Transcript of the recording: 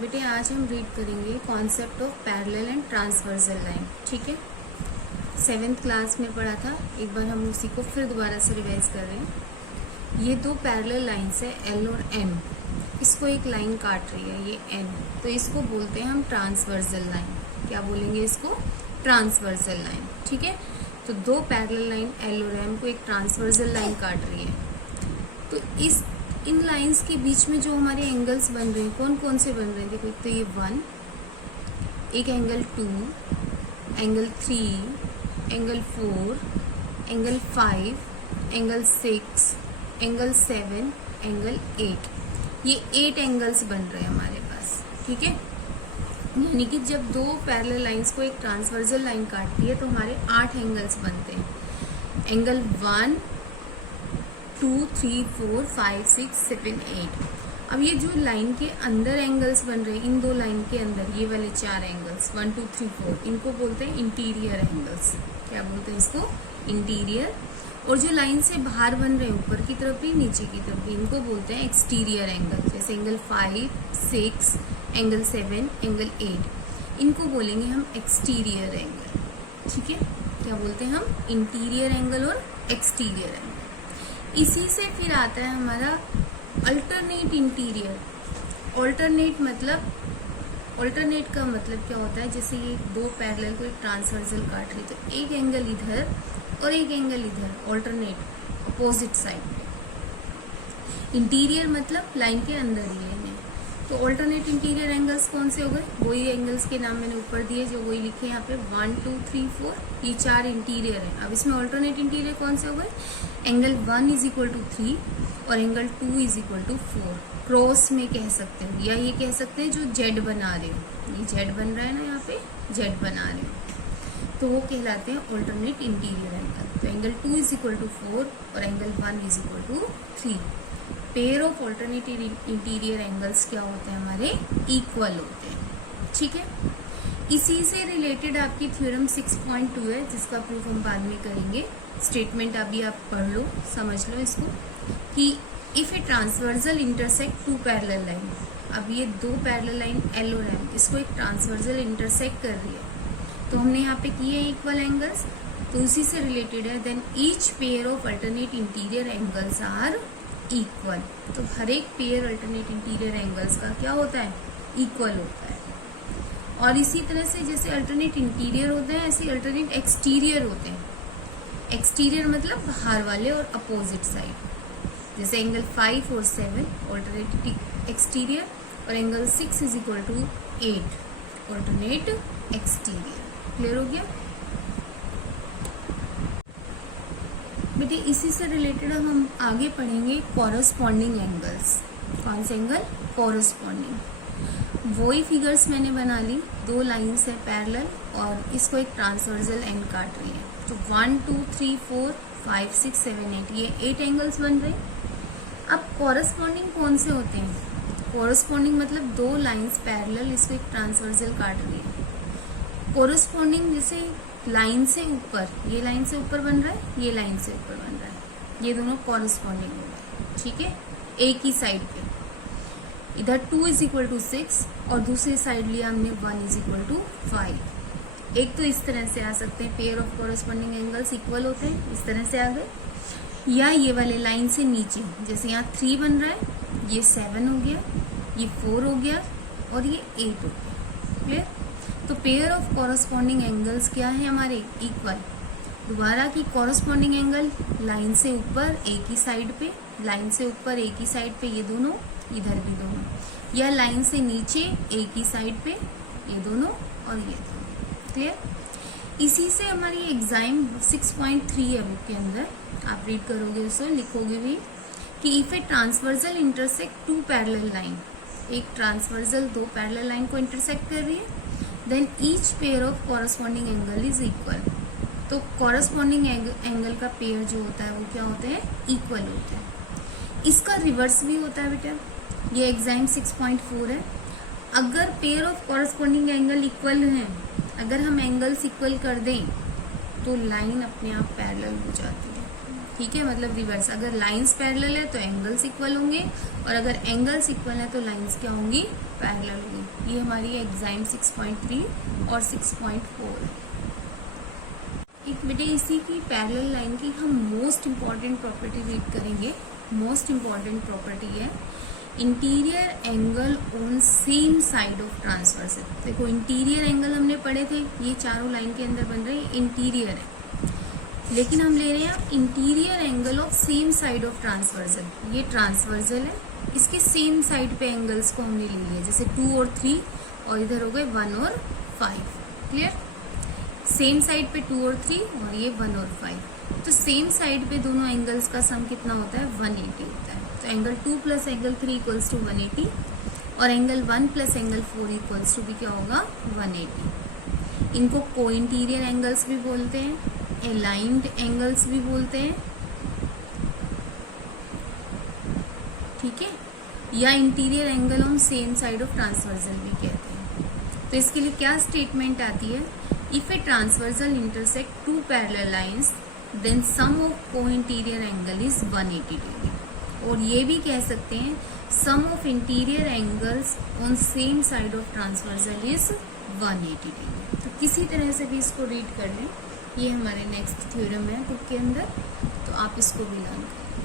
बेटे आज हम रीड करेंगे concept of parallel and transversal line. ठीक है, 7th क्लास में पढ़ा था, एक बार हम उसी को फिर दोबारा से रिवाइज कर रहे हैं। ये दो पैरेलल लाइन्स है एल और एम, इसको एक लाइन काट रही है ये एन, तो इसको बोलते हैं हम ट्रांसवर्सल लाइन। क्या बोलेंगे इसको? Transversal line. ठीक है, तो दो पैरेलल लाइन एल और एम को एक ट्रांसवर्सल लाइन काट रही है। तो इन लाइंस के बीच में जो हमारे एंगल्स बन रहे हैं कौन कौन से बन रहे हैं? देखो, तो ये 1, एक angle 2, angle 3, angle 4, angle 5, angle 6, angle 7, angle 8। ये 8 एंगल्स बन रहे हैं हमारे पास। ठीक है, यानी कि जब दो पैरेलल लाइंस को एक ट्रांसवर्सल लाइन काटती है तो हमारे 8 एंगल्स बनते हैं। एंगल 1, 2, 3, 4, 5, 6, 7, 8। अब ये जो लाइन के अंदर एंगल्स बन रहे हैं, इन दो लाइन के अंदर ये वाले 4 एंगल्स 1, 2, 3, 4, इनको बोलते हैं इंटीरियर एंगल्स। क्या बोलते हैं इसको? इंटीरियर। और जो लाइन से बाहर बन रहे हैं ऊपर की तरफ भी नीचे की तरफ भी, इनको बोलते हैं एक्सटीरियर एंगल। जैसे एंगल 5, 6, एंगल 7, एंगल 8, इनको बोलेंगे हम एक्सटीरियर एंगल। ठीक है, क्या बोलते हैं हम? इंटीरियर एंगल और एक्सटीरियर एंगल। इसी से फिर आता है हमारा अल्टरनेट इंटीरियर। अल्टरनेट का मतलब क्या होता है? जैसे ये दो पैरेलल को एक ट्रांसवर्सल काट रही, तो एक एंगल इधर और एक एंगल इधर, अल्टरनेट, अपोजिट साइड। इंटीरियर मतलब लाइन के अंदर ही है। तो अल्टरनेट इंटीरियर एंगल्स कौन से हो गए? वही एंगल्स के नाम मैंने ऊपर दिए, जो वही लिखे यहाँ पे 1, 2, 3, 4, ये 4 इंटीरियर है। अब इसमें अल्टरनेट इंटीरियर कौन से हो गए? एंगल 1 = 3 और एंगल 2 = 4। क्रॉस में कह सकते हो, या ये कह सकते हैं जो जेड बना रहे हो, ये जेड बन रहा है ना, यहाँ पे जेड बना रहे हो, तो वो कहलाते हैं अल्टरनेट इंटीरियर एंगल। तो एंगल 2 = 4 और angle 1 = 3। Pair of alternative interior angles क्या होते हैं? हमारे इक्वल होते हैं। ठीक है, इसी से रिलेटेड आपकी थ्योरम 6.2 है, जिसका प्रूफ हम बाद में करेंगे। स्टेटमेंट अभी आप पढ़ लो, समझ लो इसको, कि if a transversal intersect two parallel line. अब ये दो पैरेलल लाइन एल और एम, इसको एक ट्रांसवर्सल इंटरसेक्ट कर रही है, तो हमने यहाँ पे किए इक्वल एंगल्स, तो उसी से रिलेटेड है। Then each pair of alternate interior angles are equal. तो हर एक पेयर अल्टरनेट इंटीरियर एंगल्स का क्या होता है? इक्वल होता है। और इसी तरह से जैसे अल्टरनेट इंटीरियर होते हैं, ऐसे अल्टरनेट एक्सटीरियर होते हैं। एक्सटीरियर मतलब बाहर वाले और अपोजिट साइड। जैसे एंगल 5 और 7 अल्टरनेट एक्सटीरियर और एंगल 6 = 8 अल्टरनेट एक्सटीरियर। क्लियर हो गया बेटे? इसी से रिलेटेड हम आगे पढ़ेंगे कॉरस्पॉन्डिंग एंगल्स। कौन से एंगल? कॉरस्पॉन्डिंग। वही फिगर्स मैंने बना ली, दो लाइंस है पैरेलल और इसको एक ट्रांसवर्सल एंड काट रही है। तो 1, 2, 3, 4, 5, 6, 7, 8, ये 8 एंगल्स बन रहे हैं। अब कॉरस्पॉन्डिंग कौन से होते हैं? कॉरस्पॉन्डिंग मतलब दो लाइंस पैरेलल, इसको एक ट्रांसवर्सल काट रही है। कॉरस्पॉन्डिंग जैसे लाइन से ऊपर, ये लाइन से ऊपर बन रहा है, ये लाइन से ऊपर बन रहा है, ये दोनों कॉरस्पॉन्डिंग हो गए। ठीक है, एक ही साइड पे, इधर 2 = 6 और दूसरी साइड लिया हमने 1 = 5। एक तो इस तरह से आ सकते हैं, pair of corresponding angles equal होते हैं, इस तरह से आ गए। या ये वाले लाइन से नीचे, जैसे यहाँ 3 बन रहा है, ये 7 हो गया, ये 4 हो गया और ये 8 हो गया। क्लियर? तो पेयर ऑफ कॉरस्पॉन्डिंग एंगल्स क्या है हमारे? इक्वल। दोबारा की कॉरस्पॉन्डिंग एंगल लाइन से ऊपर एक ही साइड पे, लाइन से ऊपर एक ही साइड पे ये दोनों, इधर भी दोनों, या लाइन से नीचे एक ही साइड पे ये दोनों और ये दोनों। क्लियर? इसी से हमारी एग्जाम 6.3 है बुक के अंदर, आप रीड करोगे उसको, लिखोगे भी कि if a transversal intersect two parallel line, एक ट्रांसवर्सल दो पैरेलल लाइन को इंटरसेक्ट कर रही है, then each pair of corresponding angle is equal. तो कॉरस्पॉन्डिंग एंगल का पेयर जो होता है वो क्या होते हैं? इक्वल होते हैं। इसका रिवर्स भी होता है बेटा, ये एग्जाम 6.4 है। अगर pair of corresponding angle equal हैं, अगर हम एंगल्स इक्वल कर दें तो लाइन अपने आप पैरेलल हो जाती है। ठीक है, मतलब रिवर्स, अगर लाइंस पैरेलल है तो एंगल्स इक्वल होंगे, और अगर एंगल्स इक्वल है तो लाइंस क्या होंगी, पैरेलल होंगी। ये हमारी एग्जाम 6.3 और 6.4। एक बेटे इसी की पैरेलल लाइन की हम मोस्ट इम्पॉर्टेंट प्रॉपर्टी रीड करेंगे। मोस्ट इम्पॉर्टेंट प्रॉपर्टी है interior angle on same side of transversal. देखो इंटीरियर एंगल हमने पढ़े थे, ये चारों लाइन के अंदर बन रहे हैं, इंटीरियर है, लेकिन हम ले रहे हैं interior angle of same side of transversal. ये ट्रांसवर्सल है, इसके सेम साइड पे एंगल्स को हमने ले लिया, जैसे 2 और 3, और इधर हो गए 1 और 5। क्लियर, सेम साइड पे 2 और 3 और ये 1 और 5। तो सेम साइड पे दोनों एंगल्स का सम कितना होता है, 180 होता है। तो angle 2 plus angle 3 equals to 180, और angle 1 plus angle 4 equals to भी क्या होगा, 180। इनको को इंटीरियर एंगल्स भी बोलते हैं, अलाइंड एंगल्स भी बोलते हैं, ठीक है, या interior angle on same side of transversal भी कहते हैं। तो इसके लिए क्या स्टेटमेंट आती है, if a transversal intersect two parallel lines then sum of को इंटीरियर एंगल इज 180 डिग्री। और ये भी कह सकते हैं sum of interior angles on same side of transversal is 180 डिग्री। तो किसी तरह से भी इसको रीड कर लें, ये हमारे नेक्स्ट थ्योरम है बुक के अंदर, तो आप इसको भी लर्न करें।